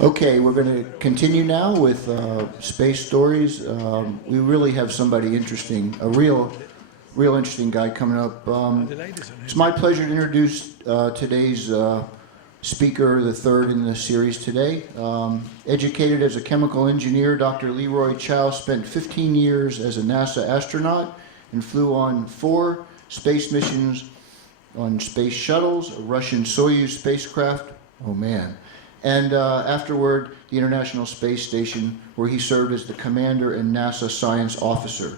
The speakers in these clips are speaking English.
Okay, we're going to continue now with space stories. We really have somebody interesting, a real interesting guy coming up. It's my pleasure to introduce today's speaker, the third in the series today. Educated as a chemical engineer, Dr. Leroy Chiao spent 15 years as a NASA astronaut and flew on 4 space missions on space shuttles, a Russian Soyuz spacecraft, oh man, and afterward the International Space Station, where he served as the commander and NASA science officer.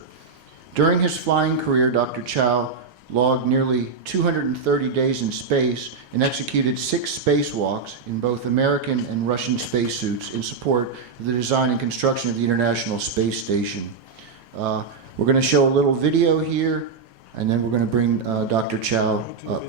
During his flying career, Dr. Chiao logged nearly 230 days in space and executed 6 spacewalks in both American and Russian spacesuits in support of the design and construction of the International Space Station. We're going to show a little video here, and then we're going to bring Dr. Chiao up.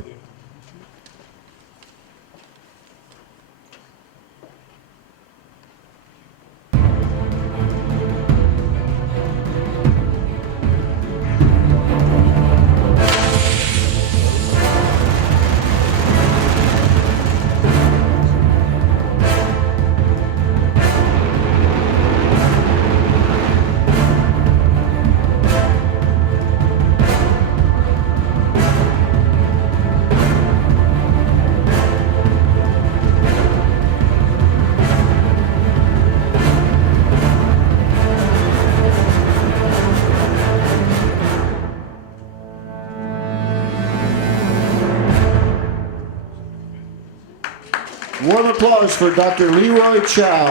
Warm applause for Dr. Leroy Chiao.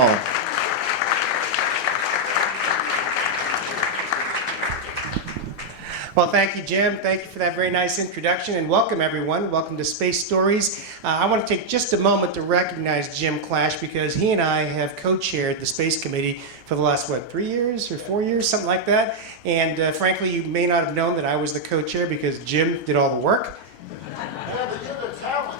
Well, thank you, Jim. Thank you for that very nice introduction, and welcome, everyone. Welcome to Space Stories. I want to take just a moment to recognize Jim Clash, because he and I have co-chaired the Space Committee for the last, 3 years or 4 years, something like that. And frankly, you may not have known that I was the co-chair because Jim did all the work. Yeah, but you're the talent.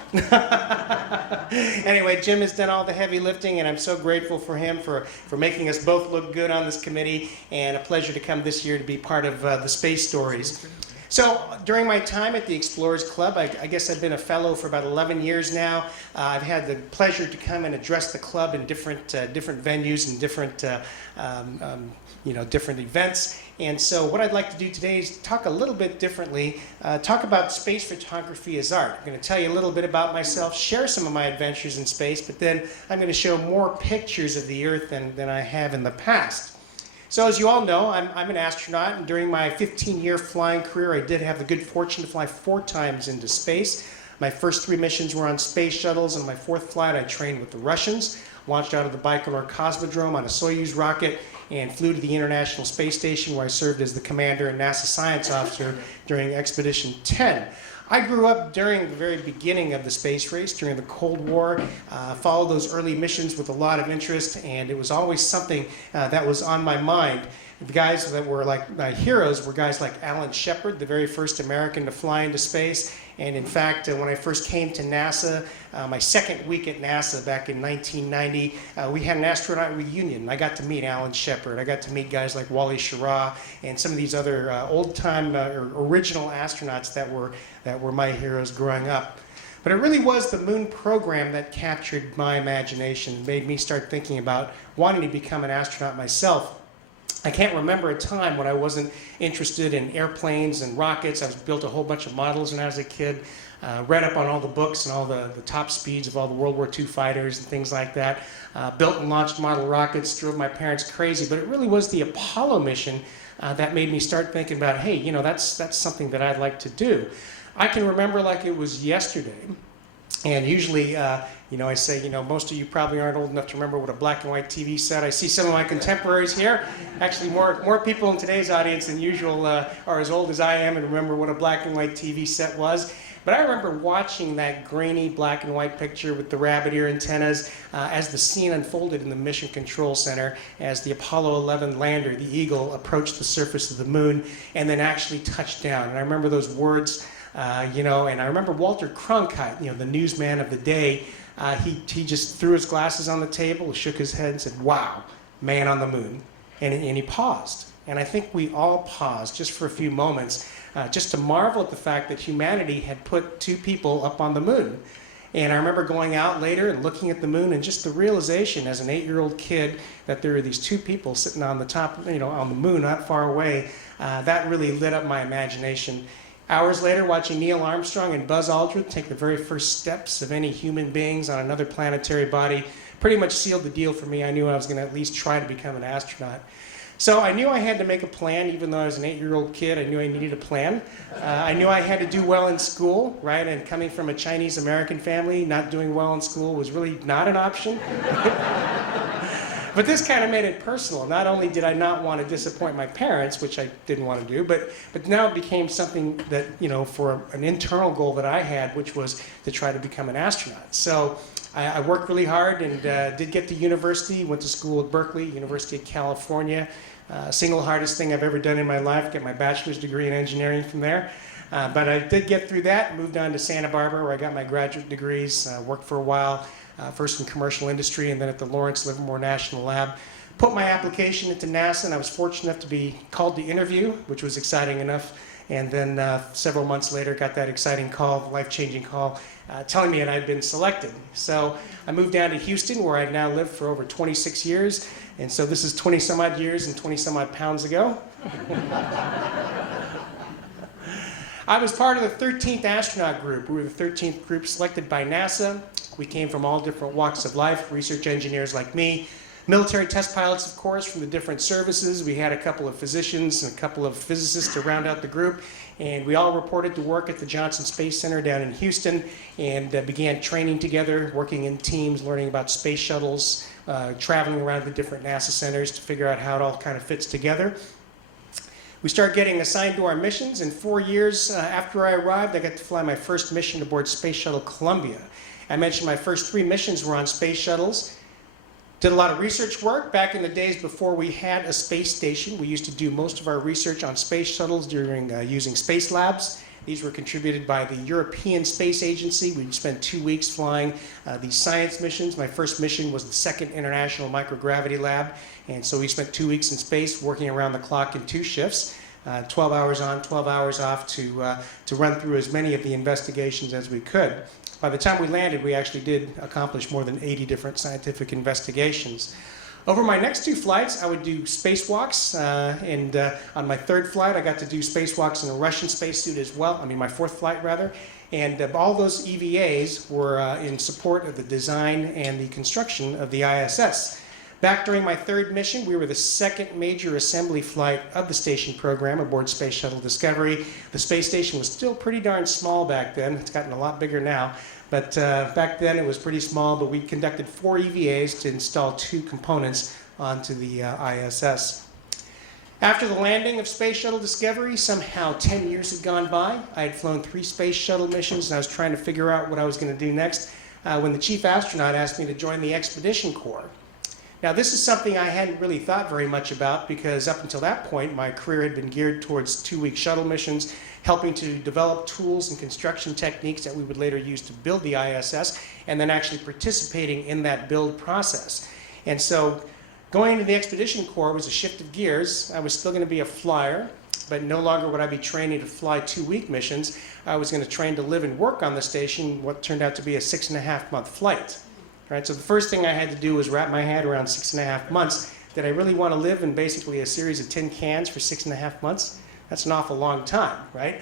Anyway, Jim has done all the heavy lifting, and I'm so grateful for him for making us both look good on this committee, and a pleasure to come this year to be part of the Space Stories. So during my time at the Explorers Club, I guess I've been a fellow for about 11 years now. I've had the pleasure to come and address the club in different venues and different different events. And so what I'd like to do today is talk a little bit differently, talk about space photography as art. I'm going to tell you a little bit about myself, share some of my adventures in space, but then I'm going to show more pictures of the Earth than I have in the past. So as you all know, I'm an astronaut, and during my 15-year flying career, I did have the good fortune to fly 4 times into space. My first 3 missions were on space shuttles, and my 4th flight I trained with the Russians, launched out of the Baikonur Cosmodrome on a Soyuz rocket, and flew to the International Space Station, where I served as the commander and NASA science officer during Expedition 10. I grew up during the very beginning of the space race, during the Cold War, followed those early missions with a lot of interest, and it was always something that was on my mind. The guys that were like my heroes were guys like Alan Shepard, the very first American to fly into space. And in fact, when I first came to NASA, my second week at NASA back in 1990, we had an astronaut reunion. I got to meet Alan Shepard. I got to meet guys like Wally Schirra and some of these other old-time original astronauts that were my heroes growing up. But it really was the moon program that captured my imagination and made me start thinking about wanting to become an astronaut myself. I can't remember a time when I wasn't interested in airplanes and rockets. I built a whole bunch of models when I was a kid, read up on all the books and all the top speeds of all the World War II fighters and things like that, built and launched model rockets, drove my parents crazy. But it really was the Apollo mission that made me start thinking about, hey, that's something that I'd like to do. I can remember like it was yesterday. And usually, I say, most of you probably aren't old enough to remember what a black and white TV set. I see some of my contemporaries here. Actually, more people in today's audience than usual are as old as I am and remember what a black and white TV set was. But I remember watching that grainy black and white picture with the rabbit ear antennas as the scene unfolded in the Mission Control Center as the Apollo 11 lander, the Eagle, approached the surface of the moon and then actually touched down. And I remember those words. And I remember Walter Cronkite, the newsman of the day, he just threw his glasses on the table, shook his head and said, "Wow, man on the moon." And he paused. And I think we all paused just for a few moments, just to marvel at the fact that humanity had put 2 people up on the moon. And I remember going out later and looking at the moon, and just the realization as an 8-year-old kid that there were these two people sitting on the top, on the moon not far away, that really lit up my imagination. Hours later, watching Neil Armstrong and Buzz Aldrin take the very first steps of any human beings on another planetary body pretty much sealed the deal for me. I knew I was going to at least try to become an astronaut. So I knew I had to make a plan. Even though I was an 8-year-old kid, I knew I needed a plan. I knew I had to do well in school, right? And coming from a Chinese-American family, not doing well in school was really not an option. But this kind of made it personal. Not only did I not want to disappoint my parents, which I didn't want to do, but now it became something that, for an internal goal that I had, which was to try to become an astronaut. So I worked really hard and did get to university, went to school at Berkeley, University of California. Single hardest thing I've ever done in my life, get my bachelor's degree in engineering from there. But I did get through that, moved on to Santa Barbara where I got my graduate degrees, worked for a while, first in commercial industry and then at the Lawrence Livermore National Lab. Put my application into NASA, and I was fortunate enough to be called to interview, which was exciting enough. And then several months later, got that exciting call, life-changing call, telling me that I'd been selected. So I moved down to Houston, where I've now lived for over 26 years. And so this is 20-some-odd years and 20-some-odd pounds ago. I was part of the 13th Astronaut Group. We were the 13th group selected by NASA. We came from all different walks of life, research engineers like me, military test pilots, of course, from the different services. We had a couple of physicians and a couple of physicists to round out the group. And we all reported to work at the Johnson Space Center down in Houston and began training together, working in teams, learning about space shuttles, traveling around the different NASA centers to figure out how it all kind of fits together. We started getting assigned to our missions, and 4 years after I arrived, I got to fly my first mission aboard Space Shuttle Columbia. I mentioned my first 3 missions were on space shuttles. Did a lot of research work. Back in the days before we had a space station, we used to do most of our research on space shuttles during using space labs. These were contributed by the European Space Agency. We'd spend 2 weeks flying these science missions. My first mission was the Second International Microgravity Lab. And so we spent 2 weeks in space working around the clock in 2 shifts, 12 hours on, 12 hours off to run through as many of the investigations as we could. By the time we landed, we actually did accomplish more than 80 different scientific investigations. Over my next 2 flights, I would do spacewalks, and on my 3rd flight, I got to do spacewalks in a Russian spacesuit as well. I mean, my 4th flight, rather. And all those EVAs were in support of the design and the construction of the ISS. Back during my 3rd mission, we were the 2nd major assembly flight of the station program aboard Space Shuttle Discovery. The space station was still pretty darn small back then. It's gotten a lot bigger now. But back then it was pretty small, but we conducted 4 EVAs to install 2 components onto the ISS. After the landing of Space Shuttle Discovery, somehow 10 years had gone by. I had flown 3 space shuttle missions, and I was trying to figure out what I was going to do next when the chief astronaut asked me to join the Expedition Corps. Now, this is something I hadn't really thought very much about because up until that point, my career had been geared towards 2-week shuttle missions, helping to develop tools and construction techniques that we would later use to build the ISS, and then actually participating in that build process. And so going into the Expedition Corps was a shift of gears. I was still going to be a flyer, but no longer would I be training to fly 2-week missions. I was going to train to live and work on the station, what turned out to be a 6.5-month flight. Right, so the first thing I had to do was wrap my head around 6.5 months. Did I really want to live in basically a series of tin cans for 6.5 months? That's an awful long time, right?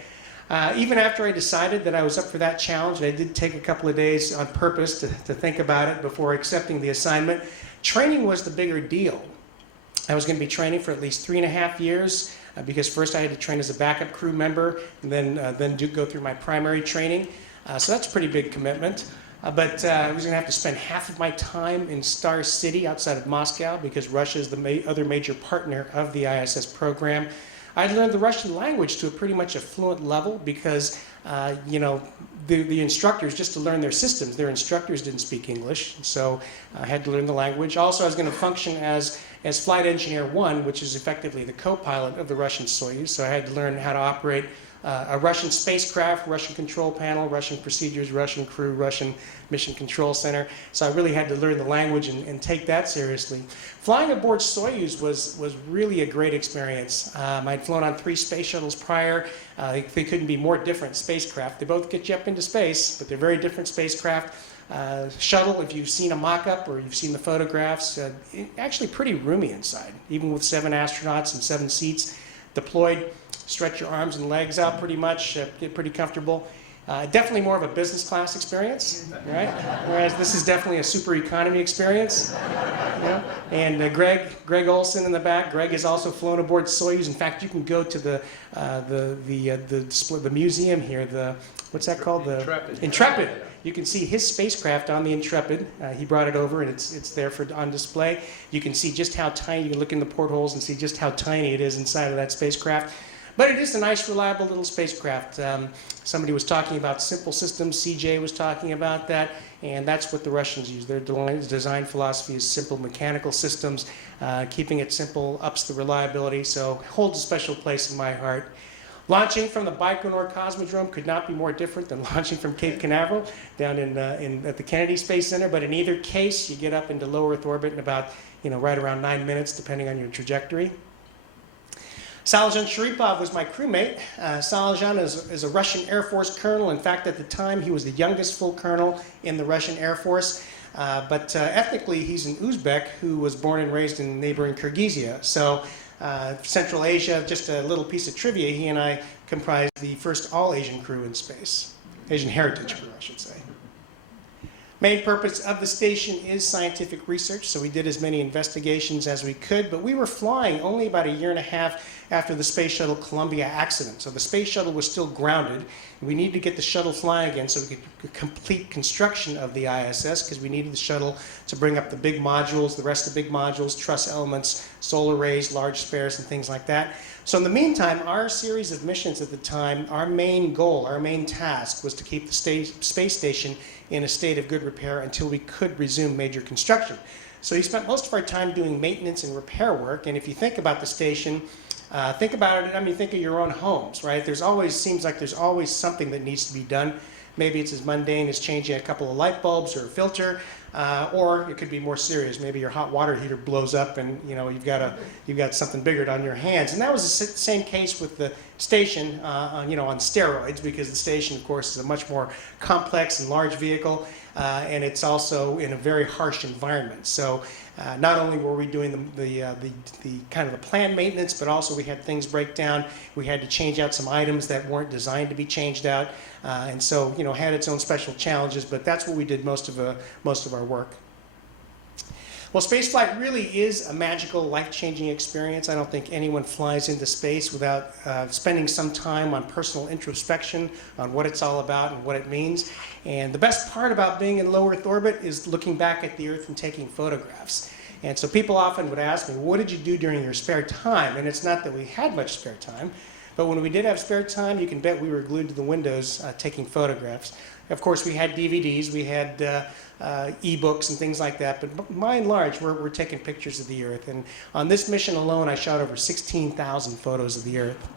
Even after I decided that I was up for that challenge, and I did take a couple of days on purpose to think about it before accepting the assignment, training was the bigger deal. I was going to be training for at least 3.5 years because first I had to train as a backup crew member and then go through my primary training. So that's a pretty big commitment. But I was going to have to spend half of my time in Star City outside of Moscow because Russia is the other major partner of the ISS program. I learned the Russian language to pretty much a fluent level because, the instructors, just to learn their systems, their instructors didn't speak English, so I had to learn the language. Also, I was going to function as Flight Engineer 1, which is effectively the co-pilot of the Russian Soyuz, so I had to learn how to operate a Russian spacecraft, Russian control panel, Russian procedures, Russian crew, Russian mission control center. So I really had to learn the language and take that seriously. Flying aboard Soyuz was really a great experience. I'd flown on 3 space shuttles prior. They couldn't be more different spacecraft. They both get you up into space, but they're very different spacecraft. Shuttle, if you've seen a mock-up or you've seen the photographs, actually pretty roomy inside, even with 7 astronauts and 7 seats deployed. Stretch your arms and legs out pretty much, get pretty comfortable. Definitely more of a business class experience, right? Whereas this is definitely a super economy experience. You know? And Greg Olson in the back. Greg has also flown aboard Soyuz. In fact, you can go to the museum here. What's that called? The Intrepid. You can see his spacecraft on the Intrepid. He brought it over, and it's there on display. You can see just how tiny. You can look in the portholes and see just how tiny it is inside of that spacecraft. But it is a nice, reliable little spacecraft. Somebody was talking about simple systems. CJ was talking about that, and that's what the Russians use. Their design philosophy is simple mechanical systems. Keeping it simple ups the reliability, so holds a special place in my heart. Launching from the Baikonur Cosmodrome could not be more different than launching from Cape Canaveral down at the Kennedy Space Center. But in either case, you get up into low Earth orbit in about, right around 9 minutes, depending on your trajectory. Salajan Sharipov was my crewmate. Salajan is a Russian Air Force colonel. In fact, at the time, he was the youngest full colonel in the Russian Air Force. But ethnically, he's an Uzbek who was born and raised in neighboring Kyrgyzia. So Central Asia, just a little piece of trivia, he and I comprised the first all-Asian crew in space. Asian heritage crew, I should say. Main purpose of the station is scientific research, so we did as many investigations as we could, but we were flying only about 1.5 years after the Space Shuttle Columbia accident. So the Space Shuttle was still grounded. We needed to get the shuttle flying again so we could complete construction of the ISS, because we needed the shuttle to bring up the big modules, the rest of the big modules, truss elements, solar arrays, large spares, and things like that. So in the meantime, our series of missions at the time, our main goal, our main task was to keep the space station in a state of good repair until we could resume major construction. So we spent most of our time doing maintenance and repair work, and if you think about the station, think about it, think of your own homes, right? Seems like there's always something that needs to be done. Maybe it's as mundane as changing a couple of light bulbs or a filter, or it could be more serious. Maybe your hot water heater blows up and you've got something bigger on your hands. And that was the same case with the station on steroids, because the station, of course, is a much more complex and large vehicle, and it's also in a very harsh environment. So not only were we doing the kind of the planned maintenance, but also we had things break down. We had to change out some items that weren't designed to be changed out, and so had its own special challenges. But that's what we did most of our work. Well, spaceflight really is a magical, life-changing experience. I don't think anyone flies into space without spending some time on personal introspection on what it's all about and what it means. And the best part about being in low Earth orbit is looking back at the Earth and taking photographs. And so people often would ask me, what did you do during your spare time? And it's not that we had much spare time, but when we did have spare time, you can bet we were glued to the windows taking photographs. Of course, we had DVDs, we had e-books and things like that, but by and large, we're taking pictures of the Earth. And on this mission alone, I shot over 16,000 photos of the Earth.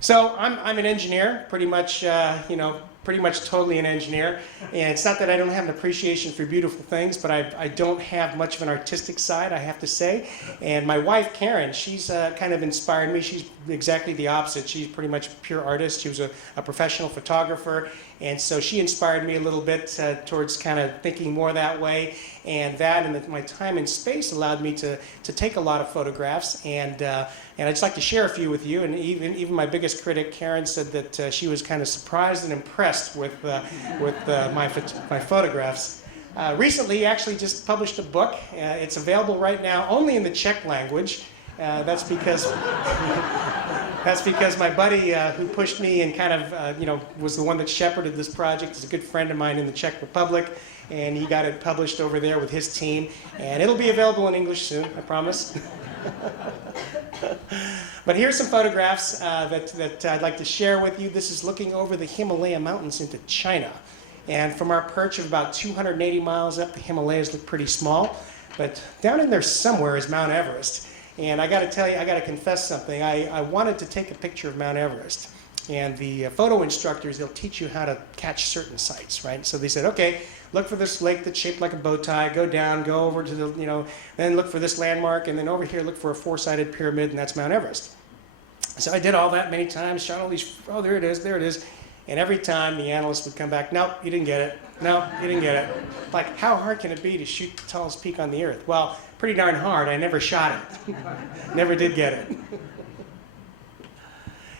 So I'm an engineer, pretty much totally an engineer. And it's not that I don't have an appreciation for beautiful things, but I don't have much of an artistic side, I have to say. And my wife, Karen, she's kind of inspired me. She's exactly the opposite. She's pretty much a pure artist. She was a professional photographer. And so she inspired me a little bit towards kind of thinking more that way. And that and my time in space allowed me to take a lot of photographs. And I'd just like to share a few with you. And even my biggest critic, Karen, said that she was kind of surprised and impressed with my photographs. Recently, he actually just published a book. It's available right now only in the Czech language. That's because my buddy who pushed me and kind of was the one that shepherded this project is a good friend of mine in the Czech Republic, and he got it published over there with his team, and it'll be available in English soon, I promise. But here's some photographs that I'd like to share with you. This is looking over the Himalaya Mountains into China, and from our perch of about 280 miles up, the Himalayas look pretty small, but down in there somewhere is Mount Everest. And I got to tell you, I got to confess something. I wanted to take a picture of Mount Everest. And the photo instructors, they'll teach you how to catch certain sites, right? So they said, okay, look for this lake that's shaped like a bow tie, go down, go over to the, then look for this landmark, and then over here look for a four-sided pyramid, and that's Mount Everest. So I did all that many times, shot all these, oh, there it is, there it is. And every time the analyst would come back, nope, you didn't get it. No, you didn't get it. Like, how hard can it be to shoot the tallest peak on the Earth? Well, pretty darn hard. I never shot it. Never did get it.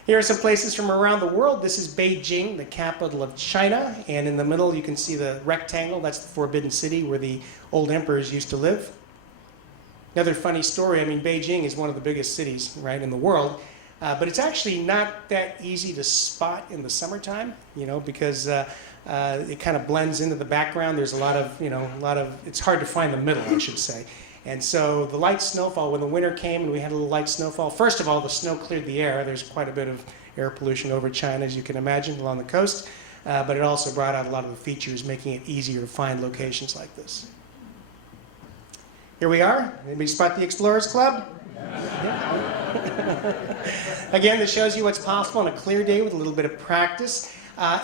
Here are some places from around the world. This is Beijing, the capital of China. And in the middle, you can see the rectangle. That's the Forbidden City where the old emperors used to live. Another funny story, I mean, Beijing is one of the biggest cities, right, in the world. But it's actually not that easy to spot in the summertime, because it kind of blends into the background. There's a lot of, it's hard to find the middle, I should say. And so the light snowfall, when the winter came and we had a little light snowfall, first of all, the snow cleared the air. There's quite a bit of air pollution over China, as you can imagine, along the coast. But it also brought out a lot of the features, making it easier to find locations like this. Here we are. Anybody spot the Explorers Club? Again, this shows you what's possible on a clear day with a little bit of practice.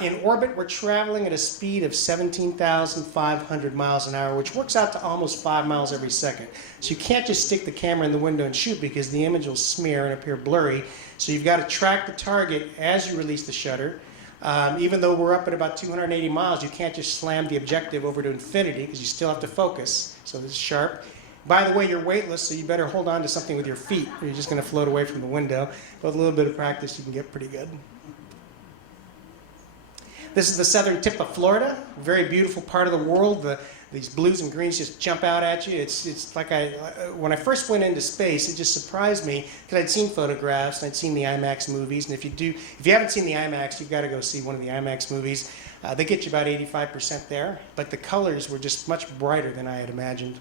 In orbit, we're traveling at a speed of 17,500 miles an hour, which works out to almost 5 miles every second. So you can't just stick the camera in the window and shoot because the image will smear and appear blurry. So you've got to track the target as you release the shutter. Even though we're up at about 280 miles, you can't just slam the objective over to infinity because you still have to focus. So this is sharp. By the way, you're weightless, so you better hold on to something with your feet, or you're just going to float away from the window. But with a little bit of practice, you can get pretty good. This is the southern tip of Florida, a very beautiful part of the world. These blues and greens just jump out at you. It's like when I first went into space, it just surprised me because I'd seen photographs and I'd seen the IMAX movies. And if you haven't seen the IMAX, you've got to go see one of the IMAX movies. They get you about 85% there, but the colors were just much brighter than I had imagined.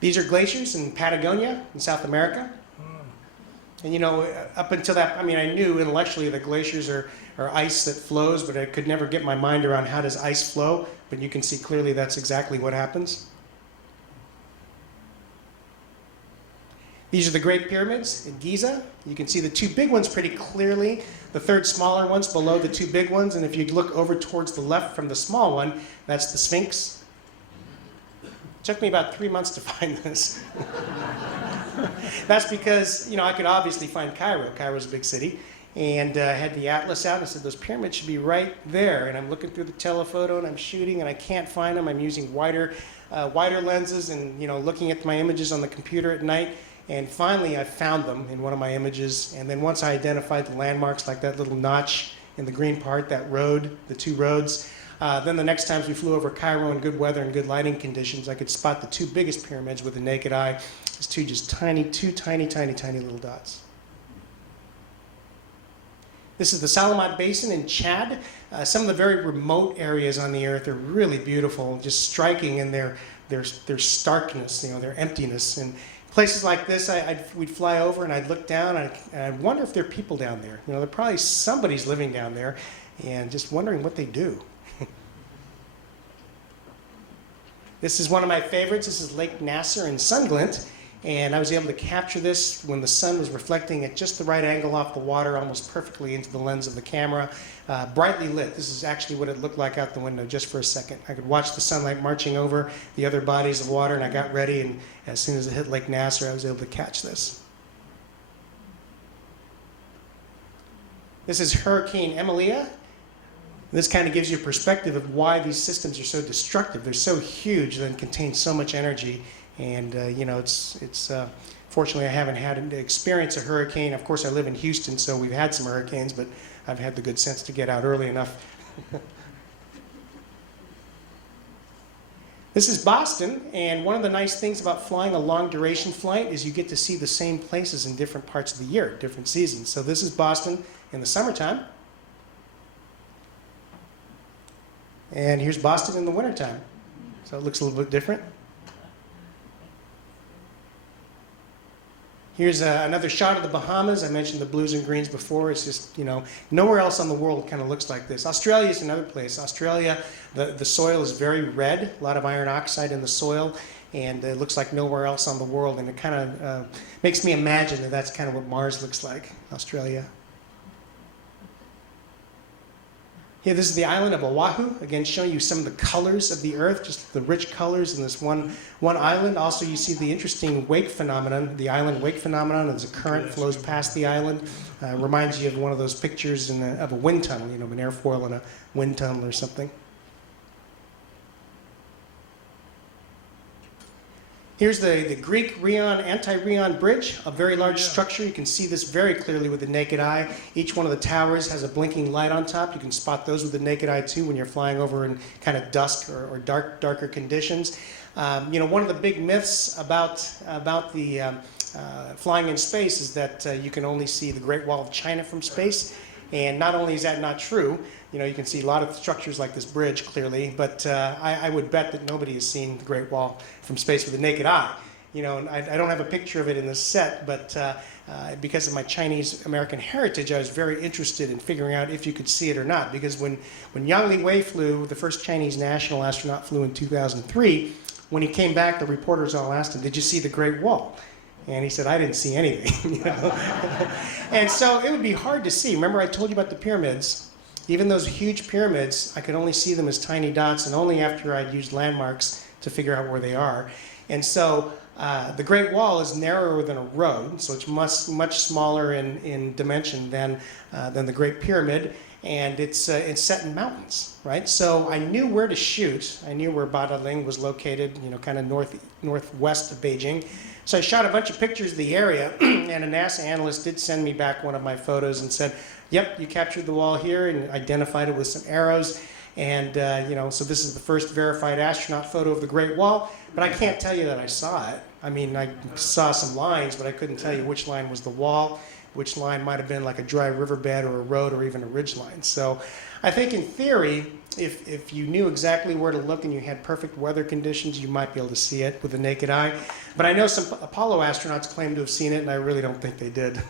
These are glaciers in Patagonia in South America. And up until that, I knew intellectually that glaciers are ice that flows, but I could never get my mind around how does ice flow. But you can see clearly that's exactly what happens. These are the Great Pyramids in Giza. You can see the two big ones pretty clearly. The third smaller one's below the two big ones. And if you look over towards the left from the small one, that's the Sphinx. It took me about 3 months to find this. That's because, I could obviously find Cairo. Cairo's a big city. And I had the atlas out and I said, those pyramids should be right there. And I'm looking through the telephoto and I'm shooting and I can't find them. I'm using wider lenses and, looking at my images on the computer at night. And finally, I found them in one of my images. And then once I identified the landmarks, like that little notch in the green part, that road, the two roads, then the next times we flew over Cairo in good weather and good lighting conditions, I could spot the two biggest pyramids with the naked eye. It's two tiny little dots. This is the Salamah Basin in Chad. Some of the very remote areas on the Earth are really beautiful, just striking in their starkness, their emptiness. And places like this, we'd fly over and I'd look down and I'd wonder if there are people down there. There probably somebody's living down there, and just wondering what they do. This is one of my favorites. This is Lake Nasser in Sunglint. And I was able to capture this when the sun was reflecting at just the right angle off the water, almost perfectly into the lens of the camera. Brightly lit. This is actually what it looked like out the window just for a second. I could watch the sunlight marching over the other bodies of water, and I got ready, and as soon as it hit Lake Nasser, I was able to catch this. This is Hurricane Emiliya. This kind of gives you a perspective of why these systems are so destructive. They're so huge and contain so much energy. And, fortunately, I haven't had to experience a hurricane. Of course, I live in Houston, so we've had some hurricanes, but I've had the good sense to get out early enough. This is Boston, and one of the nice things about flying a long-duration flight is you get to see the same places in different parts of the year, different seasons. So this is Boston in the summertime. And here's Boston in the wintertime. So it looks a little bit different. Here's another shot of the Bahamas. I mentioned the blues and greens before. It's just, nowhere else on the world kind of looks like this. Australia is another place. Australia, the soil is very red, a lot of iron oxide in the soil, and it looks like nowhere else on the world. And it kind of makes me imagine that that's kind of what Mars looks like, Australia. Here, this is the island of Oahu, again showing you some of the colors of the Earth, just the rich colors in this one island. Also, you see the interesting wake phenomenon, the island wake phenomenon, as a current flows past the island. Reminds you of one of those pictures of a wind tunnel, an airfoil in a wind tunnel or something. Here's the Greek anti-rheon bridge, a very large structure. You can see this very clearly with the naked eye. Each one of the towers has a blinking light on top. You can spot those with the naked eye too when you're flying over in kind of dusk or darker conditions. One of the big myths about the flying in space is that you can only see the Great Wall of China from space. And not only is that not true, you can see a lot of structures like this bridge clearly, but I would bet that nobody has seen the Great Wall from space with the naked eye. And I don't have a picture of it in this set, but because of my Chinese-American heritage, I was very interested in figuring out if you could see it or not. Because when Yang Liwei flew, the first Chinese national astronaut flew in 2003, when he came back, the reporters all asked him, "Did you see the Great Wall?" And he said, "I didn't see anything." And so it would be hard to see. Remember I told you about the pyramids? Even those huge pyramids, I could only see them as tiny dots, and only after I'd used landmarks to figure out where they are. And so the Great Wall is narrower than a road, so it's much smaller in dimension than the Great Pyramid, and it's set in mountains, right? So I knew where to shoot. I knew where Badaling was located, kind of northwest of Beijing. So I shot a bunch of pictures of the area, and a NASA analyst did send me back one of my photos and said, "Yep, you captured the wall here," and identified it with some arrows. And so this is the first verified astronaut photo of the Great Wall. But I can't tell you that I saw it. I mean, I saw some lines, but I couldn't tell you which line was the wall, which line might have been like a dry riverbed or a road or even a ridge line. So I think in theory, if you knew exactly where to look and you had perfect weather conditions, you might be able to see it with the naked eye. But I know some Apollo astronauts claim to have seen it, and I really don't think they did.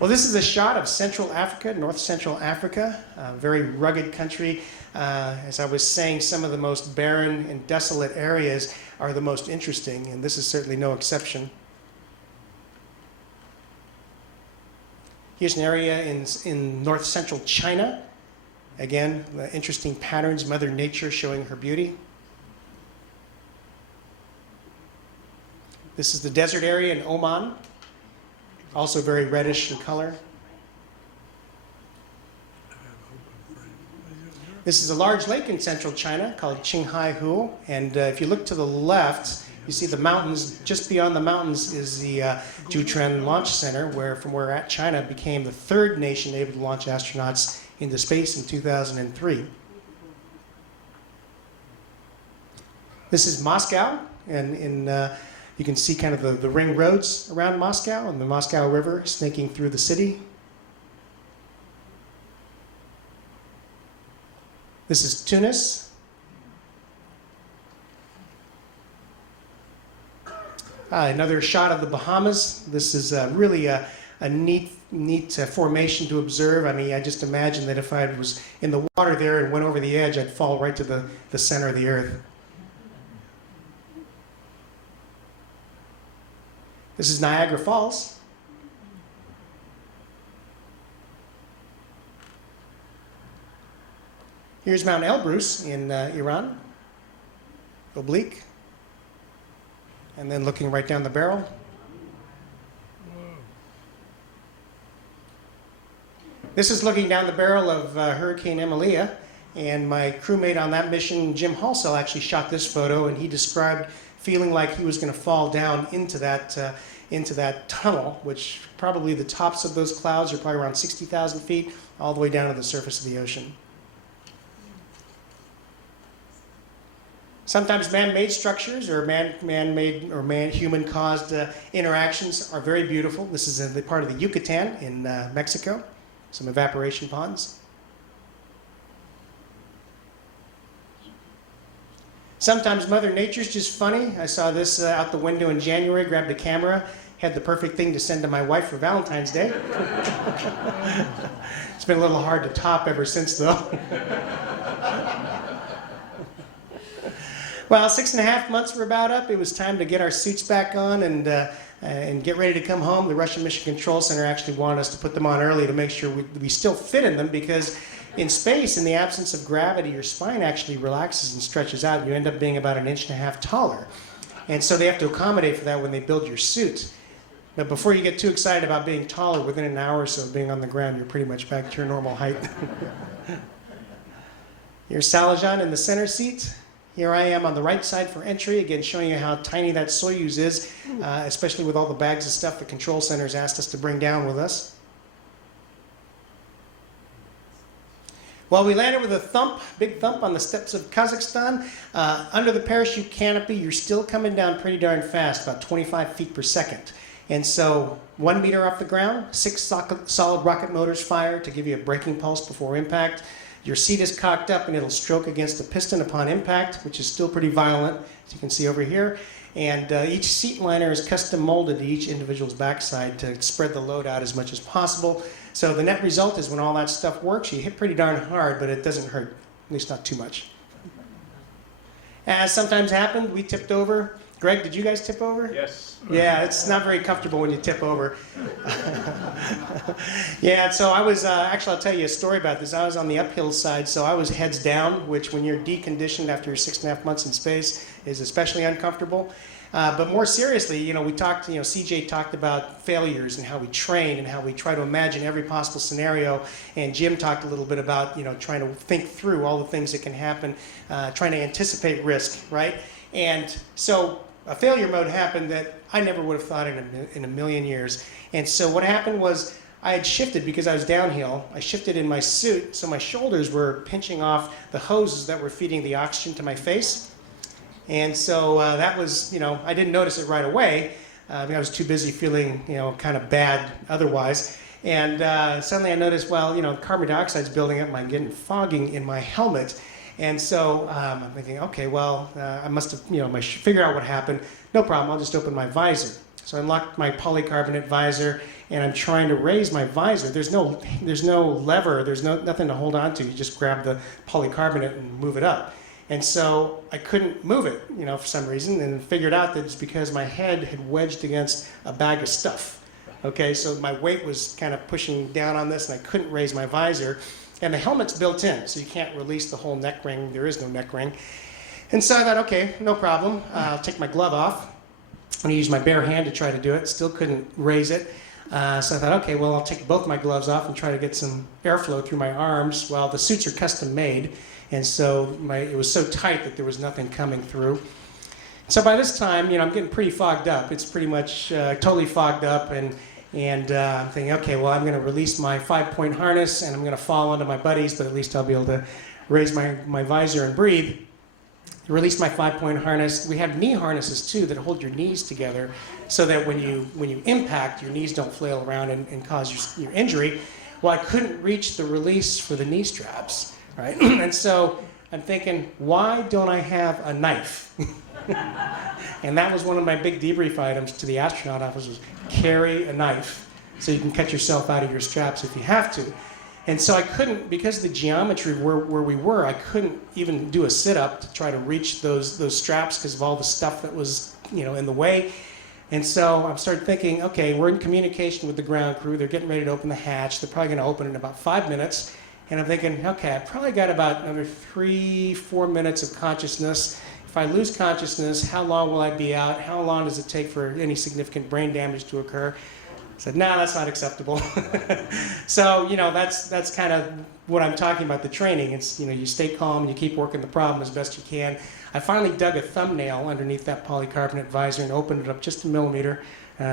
Well, this is a shot of Central Africa, North Central Africa, a very rugged country. As I was saying, some of the most barren and desolate areas are the most interesting, and this is certainly no exception. Here's an area in north central China. Again, interesting patterns, Mother Nature showing her beauty. This is the desert area in Oman, also very reddish in color. This is a large lake in central China called Qinghai-hu, and if you look to the left, you see the mountains. Just beyond the mountains is the Jiuquan Launch Center, from where China became the third nation able to launch astronauts into space in 2003. This is Moscow, and you can see kind of the ring roads around Moscow and the Moscow River snaking through the city. This is Tunis. Another shot of the Bahamas. This is really a neat formation to observe. I mean, I just imagine that if I was in the water there and went over the edge, I'd fall right to the center of the earth. This is Niagara Falls. Here's Mount Elbrus in Iran, oblique, and then looking right down the barrel. This is looking down the barrel of Hurricane Emiliya, and my crewmate on that mission, Jim Halsell, actually shot this photo, and he described feeling like he was going to fall down into that tunnel, which probably the tops of those clouds are probably around 60,000 feet, all the way down to the surface of the ocean. Sometimes man-made structures or man-made or human-caused interactions are very beautiful. This is the part of the Yucatan in Mexico, some evaporation ponds. Sometimes Mother Nature's just funny. I saw this out the window in January, grabbed a camera, had the perfect thing to send to my wife for Valentine's Day. It's been a little hard to top ever since, though. Well, 6.5 months were about up. It was time to get our suits back on and get ready to come home. The Russian Mission Control Center actually wanted us to put them on early to make sure we still fit in them, because in space, in the absence of gravity, your spine actually relaxes and stretches out. You end up being about 1.5 inches taller. And so they have to accommodate for that when they build your suit. But before you get too excited about being taller, within an hour or so of being on the ground, you're pretty much back to your normal height. Here's Salajan in the center seat. Here I am on the right side for entry, again showing you how tiny that Soyuz is, especially with all the bags of stuff the control center's asked us to bring down with us. Well, we landed with a thump, big thump on the steppes of Kazakhstan. Under the parachute canopy, you're still coming down pretty darn fast, about 25 feet per second. And so 1 meter off the ground, 6 solid rocket motors fire to give you a braking pulse before impact. Your seat is cocked up and it'll stroke against a piston upon impact, which is still pretty violent, as you can see over here. And each seat liner is custom molded to each individual's backside to spread the load out as much as possible. So the net result is when all that stuff works, you hit pretty darn hard, but it doesn't hurt, at least not too much. As sometimes happened, we tipped over. Greg, did you guys tip over? Yes. Yeah, it's not very comfortable when you tip over. Yeah, so I was, actually I'll tell you a story about this. I was on the uphill side, so I was heads down, which when you're deconditioned after 6.5 months in space is especially uncomfortable. But more seriously, we talked, CJ talked about failures and how we train and how we try to imagine every possible scenario. And Jim talked a little bit about, trying to think through all the things that can happen, trying to anticipate risk, right? And so a failure mode happened that I never would have thought in a million years. And so what happened was I had shifted because I was downhill. I shifted in my suit, so my shoulders were pinching off the hoses that were feeding the oxygen to my face. And so that was, I didn't notice it right away. I was too busy feeling, kind of bad otherwise. And suddenly I noticed, well, carbon dioxide's building up, I'm getting fogging in my helmet. And so I'm thinking, okay, well, I must have, figure out what happened. No problem, I'll just open my visor. So I unlocked my polycarbonate visor, and I'm trying to raise my visor. There's no lever, there's nothing to hold on to. You just grab the polycarbonate and move it up. And so I couldn't move it, for some reason, and figured out that it's because my head had wedged against a bag of stuff. Okay, so my weight was kind of pushing down on this, and I couldn't raise my visor. And the helmet's built in, so you can't release the whole neck ring. There is no neck ring. And so I thought, okay, no problem. I'll take my glove off. I'm going to use my bare hand to try to do it. Still couldn't raise it. So I thought, okay, well, I'll take both my gloves off and try to get some airflow through my arms. Well, the suits are custom made, and so it was so tight that there was nothing coming through. So by this time, I'm getting pretty fogged up. It's pretty much totally fogged up, and I'm thinking, okay, well, I'm going to release my 5-point harness, and I'm going to fall onto my buddies, but at least I'll be able to raise my visor and breathe. Release my 5-point harness. We have knee harnesses, too, that hold your knees together so that when you impact, your knees don't flail around and cause your injury. Well, I couldn't reach the release for the knee straps, right? And so I'm thinking, why don't I have a knife? And that was one of my big debrief items to the astronaut office was carry a knife so you can cut yourself out of your straps if you have to. And so I couldn't, because of the geometry where we were, I couldn't even do a sit-up to try to reach those straps because of all the stuff that was in the way. And so I started thinking, okay, we're in communication with the ground crew. They're getting ready to open the hatch. They're probably going to open in about 5 minutes. And I'm thinking, okay, I've probably got about another 3-4 minutes of consciousness. If I lose consciousness, how long will I be out? How long does it take for any significant brain damage to occur? I said, no, that's not acceptable. So, that's kind of what I'm talking about, the training. It's, you stay calm, you keep working the problem as best you can. I finally dug a thumbnail underneath that polycarbonate visor and opened it up just a millimeter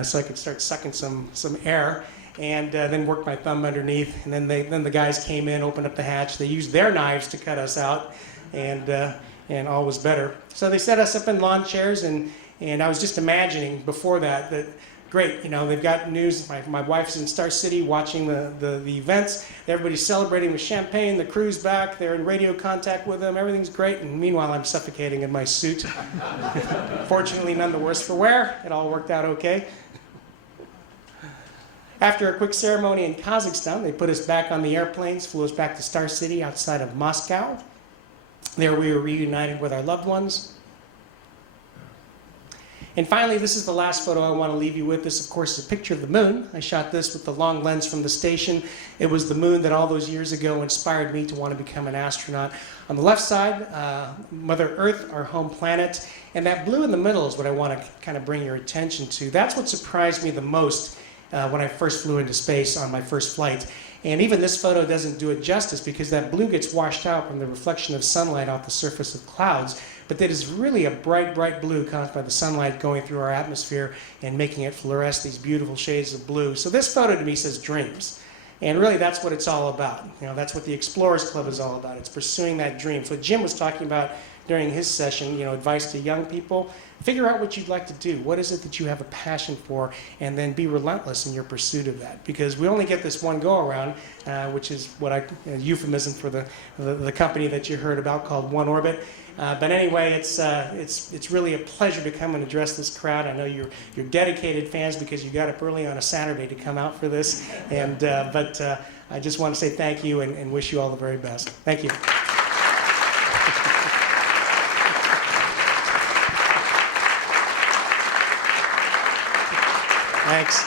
so I could start sucking some air. And then worked my thumb underneath. And then the guys came in, opened up the hatch. They used their knives to cut us out, and all was better. So they set us up in lawn chairs, and I was just imagining before that great. You know, they've got news. My wife's in Star City watching the events. Everybody's celebrating with champagne. The crew's back. They're in radio contact with them. Everything's great. And meanwhile, I'm suffocating in my suit. Fortunately, none the worse for wear. It all worked out okay. After a quick ceremony in Kazakhstan, they put us back on the airplanes, flew us back to Star City outside of Moscow. There we were reunited with our loved ones. And finally, this is the last photo I want to leave you with. This, of course, is a picture of the moon. I shot this with the long lens from the station. It was the moon that all those years ago inspired me to want to become an astronaut. On the left side, Mother Earth, our home planet. And that blue in the middle is what I want to kind of bring your attention to. That's what surprised me the most when I first flew into space on my first flight. And even this photo doesn't do it justice because that blue gets washed out from the reflection of sunlight off the surface of clouds. But that is really a bright, bright blue caused by the sunlight going through our atmosphere and making it fluoresce these beautiful shades of blue. So this photo to me says dreams. And really that's what it's all about. You know, that's what the Explorers Club is all about. It's pursuing that dream. So Jim was talking about during his session, you know, advice to young people. Figure out what you'd like to do. What is it that you have a passion for? And then be relentless in your pursuit of that. Because we only get this one go-around, which is what a euphemism for the company that you heard about called One Orbit. But anyway, it's really a pleasure to come and address this crowd. I know you're dedicated fans because you got up early on a Saturday to come out for this. And but I just want to say thank you and wish you all the very best. Thank you. Thanks.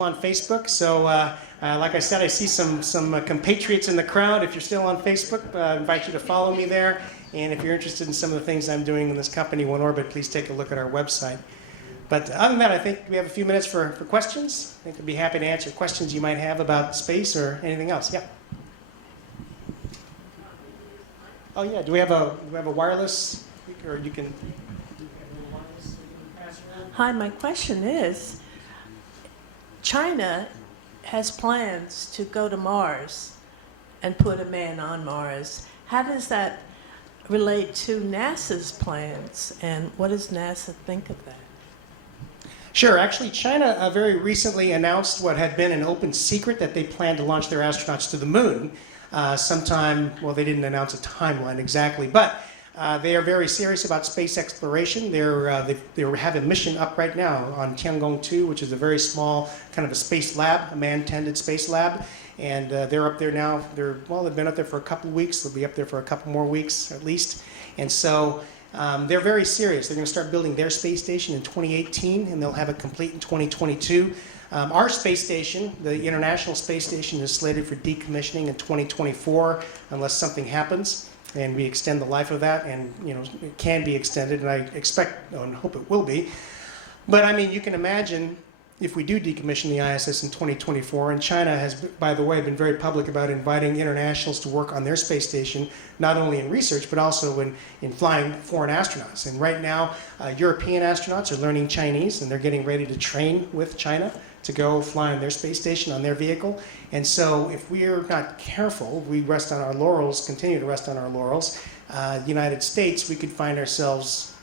On Facebook, so like I said, I see some compatriots in the crowd. If you're still on Facebook, I invite you to follow me there. And if you're interested in some of the things I'm doing in this company, One Orbit, please take a look at our website. But other than that, I think we have a few minutes for questions. I think I'd be happy to answer questions you might have about space or anything else. Yeah. Oh yeah. Do we have a wireless speaker? Or you can. Hi, my question is, China has plans to go to Mars and put a man on Mars. How does that relate to NASA's plans, and what does NASA think of that? Sure. Actually, China very recently announced what had been an open secret, that they plan to launch their astronauts to the moon sometime. Well, they didn't announce a timeline exactly, but they are very serious about space exploration. They have a mission up right now on Tiangong 2, which is a very small kind of a space lab, a man-tended space lab. And they're up there now. They've been up there for a couple of weeks. They'll be up there for a couple more weeks at least. And so they're very serious. They're going to start building their space station in 2018, and they'll have it complete in 2022. Our space station, the International Space Station, is slated for decommissioning in 2024 unless something happens and we extend the life of that, and you know, it can be extended, and I expect and hope it will be. But I mean, you can imagine if we do decommission the ISS in 2024, and China has, by the way, been very public about inviting internationals to work on their space station, not only in research, but also in flying foreign astronauts. And right now, European astronauts are learning Chinese, and they're getting ready to train with China to go fly on their space station, on their vehicle. And so if we're not careful, we rest on our laurels, continue to rest on our laurels, United States, we could find ourselves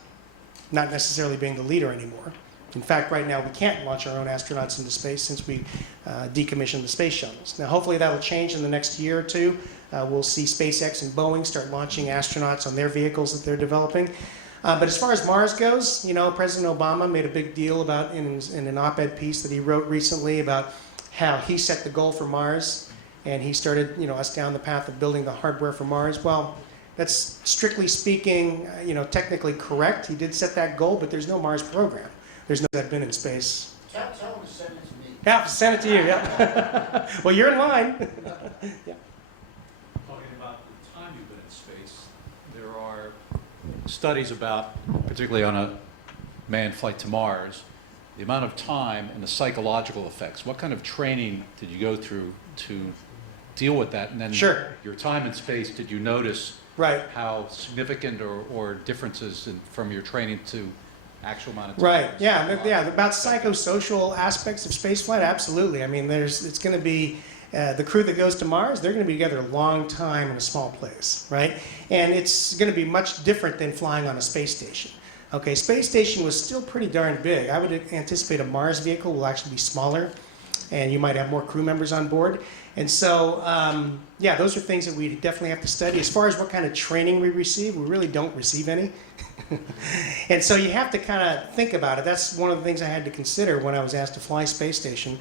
not necessarily being the leader anymore. In fact, right now we can't launch our own astronauts into space since we decommissioned the space shuttles. Now hopefully that'll change in the next year or two. We'll see SpaceX and Boeing start launching astronauts on their vehicles that they're developing. But as far as Mars goes, you know, President Obama made a big deal about in an op-ed piece that he wrote recently about how he set the goal for Mars, and he started, you know, us down the path of building the hardware for Mars. Well, that's strictly speaking, you know, technically correct. He did set that goal, but there's no Mars program. There's no that been in space. Tell him to send it to me. Yeah, send it to you. Yeah. Well, you're in line. Yeah. Talking about the time you've been in space, there are studies about, particularly on a manned flight to Mars, the amount of time and the psychological effects. What kind of training did you go through to deal with that? And then Sure. your time in space, did you notice Right. how significant or differences from your training to actual amount of time? Right. Yeah. About psychosocial aspects of spaceflight, absolutely. I mean, it's going to be the crew that goes to Mars. They're going to be together a long time in a small place, right? And it's going to be much different than flying on a space station. Okay, space station was still pretty darn big. I would anticipate a Mars vehicle will actually be smaller, and you might have more crew members on board. And so, yeah, those are things that we definitely have to study. As far as what kind of training we receive, we really don't receive any. And so you have to kind of think about it. That's one of the things I had to consider when I was asked to fly space station.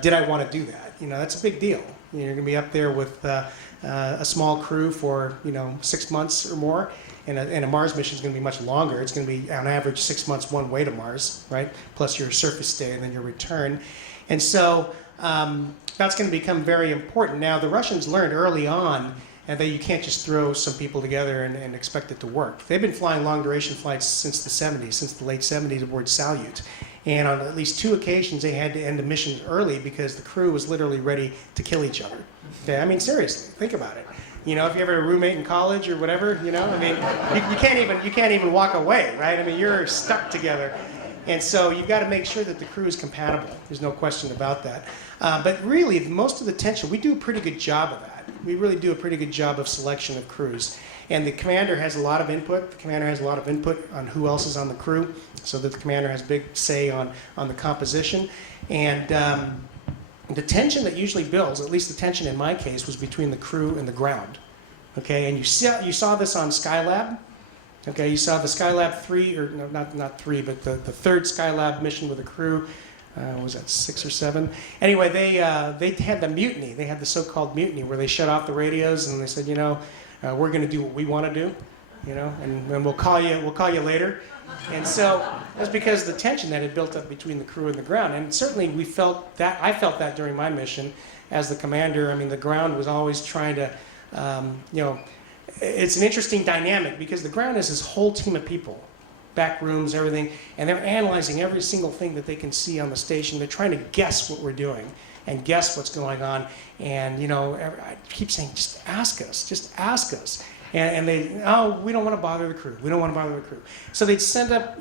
Did I want to do that? You know, that's a big deal. You're going to be up there with a small crew for, 6 months or more. And a Mars mission is going to be much longer. It's going to be, on average, 6 months one way to Mars, right? Plus your surface stay and then your return. And so that's going to become very important. Now, the Russians learned early on that you can't just throw some people together and expect it to work. They've been flying long-duration flights since the 70s, since the late 70s aboard Salyut. And on at least 2 occasions, they had to end the missions early because the crew was literally ready to kill each other. Okay, I mean, seriously, think about it. You know, if you ever had a roommate in college or whatever, I mean, you can't even walk away, right? I mean, you're stuck together. And so you've got to make sure that the crew is compatible. There's no question about that. But really, most of the tension, we do a pretty good job of that. We really do a pretty good job of selection of crews. And the commander has a lot of input. The commander has a lot of input on who else is on the crew, so that the commander has big say on the composition. And the tension that usually builds, at least the tension in my case, was between the crew and the ground. Okay, and you saw this on Skylab. Okay, you saw the Skylab 3, or no, not 3, but the third Skylab mission with a crew. Was that 6 or 7? Anyway, they had the mutiny. They had the so-called mutiny where they shut off the radios and they said, we're going to do what we want to do, and we'll call you later. And so that's because of the tension that had built up between the crew and the ground. And certainly I felt that during my mission as the commander. I mean, the ground was always trying to, it's an interesting dynamic because the ground is this whole team of people, back rooms, everything, and they're analyzing every single thing that they can see on the station. They're trying to guess what we're doing and guess what's going on. And, I keep saying, just ask us. And they, we don't want to bother the crew. We don't want to bother the crew. So they'd send up,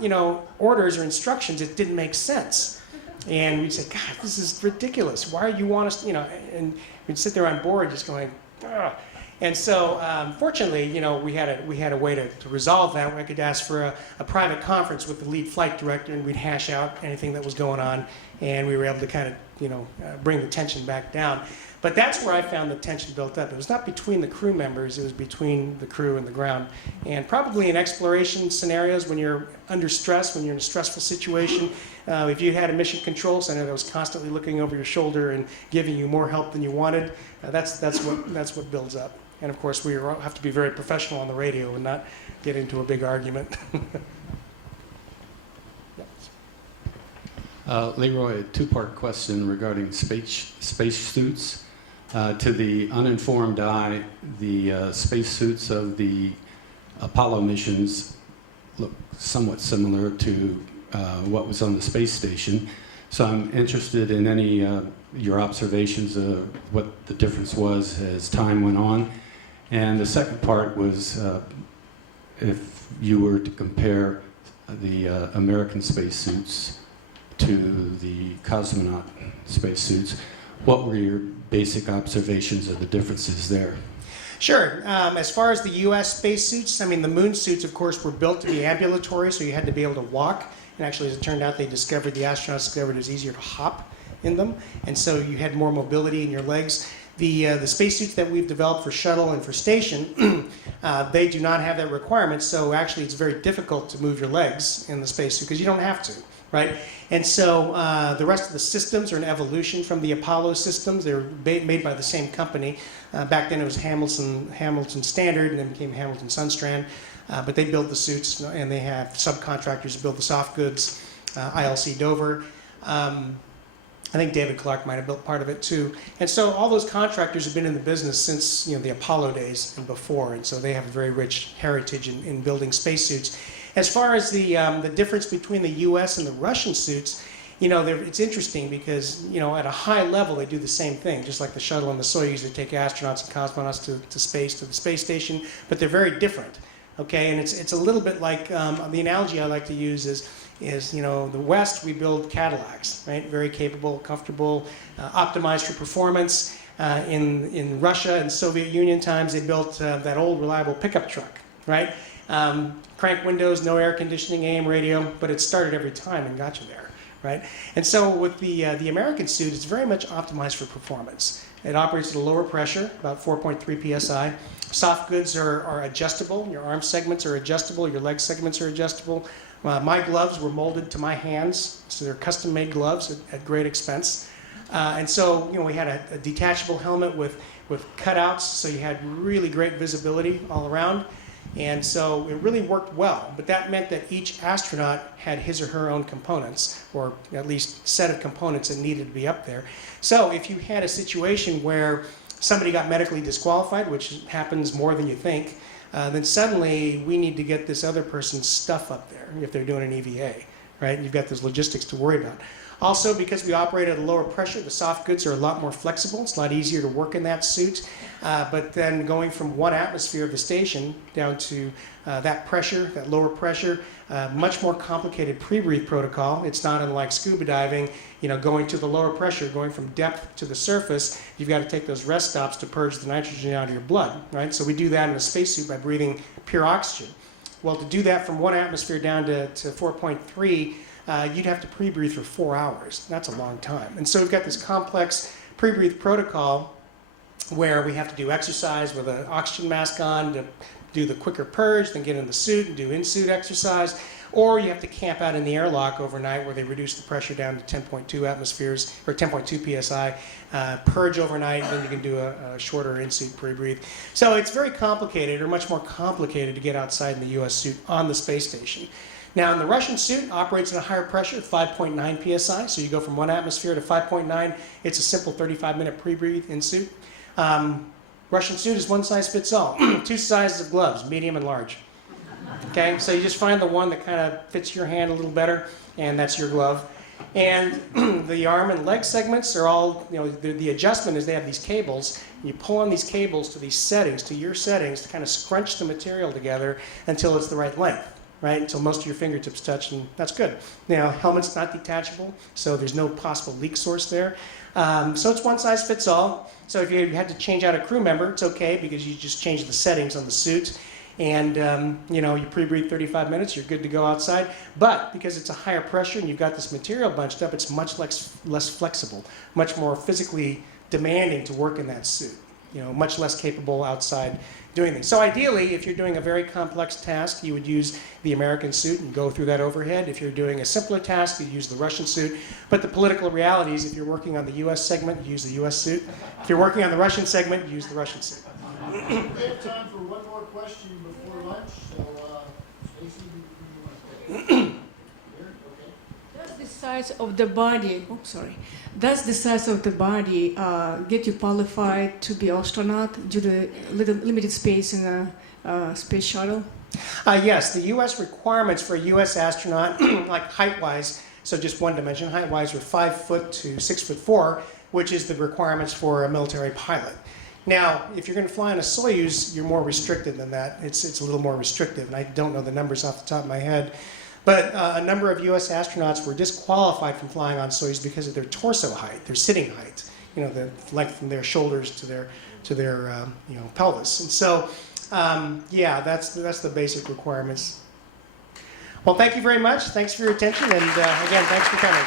orders or instructions that didn't make sense. And we'd say, God, this is ridiculous. Why do you want us, and we'd sit there on board just going, ugh. And so, fortunately, we had a way to resolve that. I could ask for a private conference with the lead flight director, and we'd hash out anything that was going on, and we were able to kind of, bring the tension back down. But that's where I found the tension built up. It was not between the crew members, it was between the crew and the ground. And probably in exploration scenarios, when you're under stress, when you're in a stressful situation, if you had a mission control center that was constantly looking over your shoulder and giving you more help than you wanted, that's what builds up. And of course, we have to be very professional on the radio and not get into a big argument. Leroy, a 2-part question regarding spacesuits. To the uninformed eye, the spacesuits of the Apollo missions look somewhat similar to what was on the space station. So I'm interested in any your observations of what the difference was as time went on. And the second part was if you were to compare the American spacesuits to the cosmonaut spacesuits, what were your basic observations of the differences there? Sure. As far as the U.S. spacesuits, I mean, the moon suits, of course, were built to be ambulatory, so you had to be able to walk. And actually, as it turned out, the astronauts discovered it was easier to hop in them, and so you had more mobility in your legs. The spacesuits that we've developed for shuttle and for station, they do not have that requirement, so actually it's very difficult to move your legs in the spacesuit because you don't have to, right? And so the rest of the systems are an evolution from the Apollo systems. They're made by the same company. Back then it was Hamilton Standard, and then became Hamilton Sunstrand. But they build the suits, and they have subcontractors who build the soft goods, ILC Dover. I think David Clark might have built part of it too. And so all those contractors have been in the business since the Apollo days and before, and so they have a very rich heritage in building spacesuits. As far as the difference between the U.S. and the Russian suits, it's interesting because at a high level they do the same thing, just like the shuttle and the Soyuz. They take astronauts and cosmonauts to space, to the space station, but they're very different. Okay, and it's a little bit like the analogy I like to use is the West, we build Cadillacs, right? Very capable, comfortable, optimized for performance. In Russia and Soviet Union times, they built that old reliable pickup truck, right? Crank windows, no air conditioning, AM radio, but it started every time and got you there, right? And so with the American suit, it's very much optimized for performance. It operates at a lower pressure, about 4.3 psi. Soft goods are adjustable. Your arm segments are adjustable. Your leg segments are adjustable. My gloves were molded to my hands, so they're custom-made gloves at great expense. And so, we had a detachable helmet with cutouts, so you had really great visibility all around. And so it really worked well, but that meant that each astronaut had his or her own components, or at least set of components that needed to be up there. So if you had a situation where somebody got medically disqualified, which happens more than you think, then suddenly we need to get this other person's stuff up there if they're doing an EVA, right? You've got those logistics to worry about. Also, because we operate at a lower pressure, the soft goods are a lot more flexible. It's a lot easier to work in that suit. But then going from 1 atmosphere of the station down to that pressure, that lower pressure, much more complicated pre-breathe protocol. It's not unlike scuba diving, going to the lower pressure, going from depth to the surface. You've got to take those rest stops to purge the nitrogen out of your blood, right? So we do that in a spacesuit by breathing pure oxygen. Well, to do that from 1 atmosphere down to 4.3, you'd have to pre-breathe for 4 hours. That's a long time. And so we've got this complex pre-breathe protocol where we have to do exercise with an oxygen mask on to do the quicker purge, then get in the suit and do in-suit exercise. Or you have to camp out in the airlock overnight where they reduce the pressure down to 10.2 atmospheres, or 10.2 psi, purge overnight, then you can do a shorter in-suit pre-breathe. So it's very complicated, or much more complicated, to get outside in the US suit on the space station. Now, in the Russian suit, operates at a higher pressure, 5.9 psi, so you go from 1 atmosphere to 5.9. It's a simple 35-minute pre-breathe in suit. Russian suit is one size fits all. 2 sizes of gloves, medium and large. Okay, so you just find the one that kind of fits your hand a little better, and that's your glove. And the arm and leg segments are all, the adjustment is they have these cables. You pull on these cables to these settings, to your settings, to kind of scrunch the material together until it's the right length. Right, until most of your fingertips touch, and that's good. Now, helmet's not detachable, so there's no possible leak source there. So it's one size fits all. So if you had to change out a crew member, it's okay, because you just change the settings on the suit, and you pre-breathe 35 minutes, you're good to go outside. But because it's a higher pressure and you've got this material bunched up, it's much less flexible, much more physically demanding to work in that suit. Much less capable outside doing things. So ideally, if you're doing a very complex task, you would use the American suit and go through that overhead. If you're doing a simpler task, you use the Russian suit. But the political reality is, if you're working on the US segment, you use the US suit. If you're working on the Russian segment, you use the Russian suit. We have time for one more question before lunch, so Stacy, do you want to take? Does the size of the body, does the size of the body get you qualified to be astronaut due to limited space in a space shuttle? Yes, the U.S. requirements for a U.S. astronaut, like height-wise, so just one dimension, height-wise, are 5 foot to 6'4", which is the requirements for a military pilot. Now, if you're going to fly on a Soyuz, you're more restricted than that. It's a little more restrictive, and I don't know the numbers off the top of my head. But a number of U.S. astronauts were disqualified from flying on Soyuz because of their torso height, their sitting height, the length from their shoulders to their pelvis. And so, yeah, that's the basic requirements. Well, thank you very much. Thanks for your attention, and again, thanks for coming.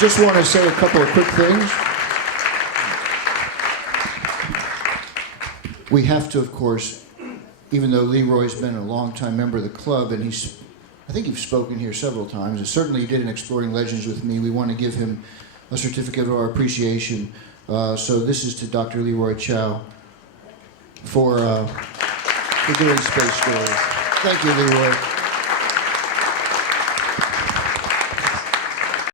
Just want to say a couple of quick things. We have to, of course, even though Leroy's been a long-time member of the club, and I think you've spoken here several times, and certainly you did in Exploring Legends with me. We want to give him a certificate of our appreciation. So this is to Dr. Leroy Chiao for doing Space Stories. Thank you, Leroy.